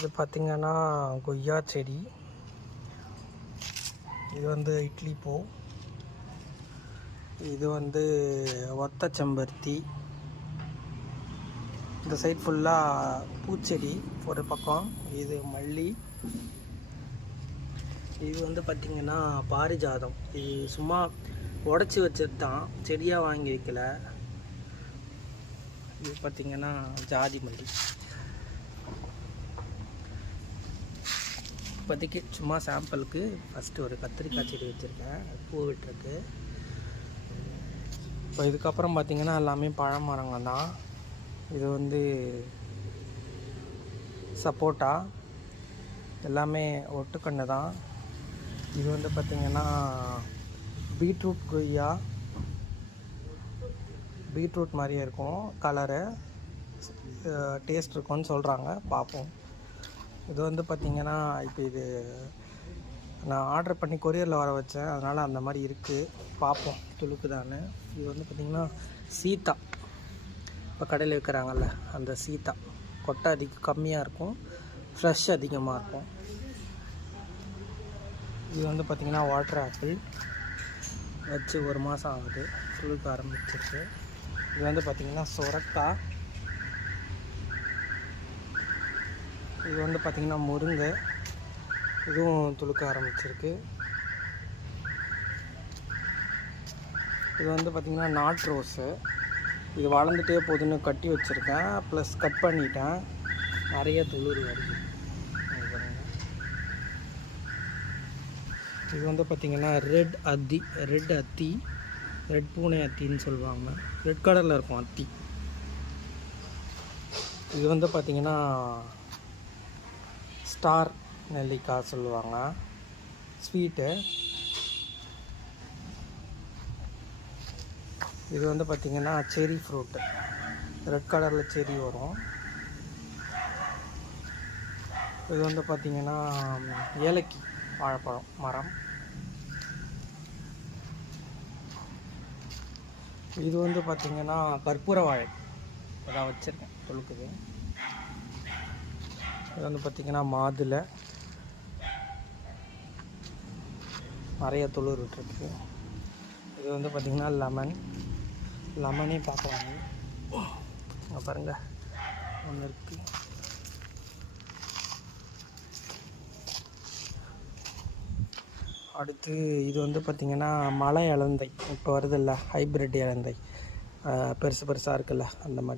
இது பார்த்திங்கன்னா கொய்யா செடி. இது வந்து இட்லி பூ. இது வந்து ஒத்த செம்பருத்தி. இந்த சைட் ஃபுல்லாக பூச்செடி ஒரு பக்கம். இது மல்லி. இது வந்து பார்த்திங்கன்னா பாரிஜாதம். இது சும்மா உடச்சி வச்சது தான், செடியாக வாங்கி வைக்கல. இது பார்த்திங்கன்னா ஜாதி மல்லி. இப்போதைக்கு சும்மா சாம்பிளுக்கு ஃபஸ்ட்டு ஒரு கத்திரிக்காய் செடி வச்சுருக்கேன், பூ விட்டுருக்கு. இப்போ இதுக்கப்புறம் பார்த்திங்கன்னா எல்லாமே பழமரங்கள் தான். இது வந்து சப்போட்டா, எல்லாமே ஒட்டுக்கண்ணு தான். இது வந்து பார்த்திங்கன்னா பீட்ரூட் கொய்யா. பீட்ரூட் மாதிரியே இருக்கும் கலரு, டேஸ்ட் இருக்கும்னு சொல்கிறாங்க, பார்ப்போம். இது வந்து பார்த்திங்கன்னா இப்போ இது நான் ஆர்டர் பண்ணி கொரியரில் வர வச்சேன், அதனால் அந்த மாதிரி இருக்குது, பார்ப்போம் துளுக்குதான்னு. இது வந்து பார்த்திங்கன்னா சீத்தா, இப்போ கடையில் விற்கிறாங்கல்ல அந்த சீத்தா. கொட்டை கம்மியாக இருக்கும், ஃப்ரெஷ் அதிகமாக இருக்கும். இது வந்து பார்த்திங்கன்னா வாட்டர் ஆப்பிள், வச்சு 1 மாதம் ஆகுது, துளுக்க ஆரம்பிச்சிருக்கு. இது வந்து பார்த்திங்கன்னா சொரக்காய். இது வந்து பார்த்திங்கன்னா முருங்கை, இதுவும் துளுக்க ஆரம்பிச்சிருக்கு. இது வந்து பார்த்திங்கன்னா நாட் ரோஸு. இது வளர்ந்துட்டே போகுதுன்னு கட்டி வச்சுருக்கேன், ப்ளஸ் கட் பண்ணிட்டேன், நிறைய துளிர் வருது. இது வந்து பார்த்திங்கன்னா ரெட் அத்தி, ரெட் பூனை அத்தின்னு சொல்லுவாங்க, ரெட் கலரில் இருக்கும் அத்தி. இது வந்து பார்த்திங்கன்னா ஸ்டார் நெல்லிக்காய் சொல்லுவாங்க, ஸ்வீட்டு. இது வந்து பார்த்திங்கன்னா செரி ஃப்ரூட்டு, ரெட் கலரில் செரி வரும். இது வந்து பார்த்திங்கன்னா ஏலக்கி வாழைப்பழம் மரம். இது வந்து பார்த்திங்கன்னா கற்பூர வாழை, அதான் வச்சுருக்கேன், துளுக்குது. இது வந்து பார்த்திங்கன்னா மாதுளை, நிறைய துளிர் விட்டுருக்கு. இது வந்து பார்த்திங்கன்னா லெமனே பார்க்கலாங்க, இங்கே பாருங்கள் ஒன்று இருக்குது. அடுத்து இது வந்து பார்த்திங்கன்னா மலை இலந்தை, இப்போ வருதில்ல ஹைப்ரிட் இலந்தை, பெருசாக இருக்குல்ல அந்த மாதிரி.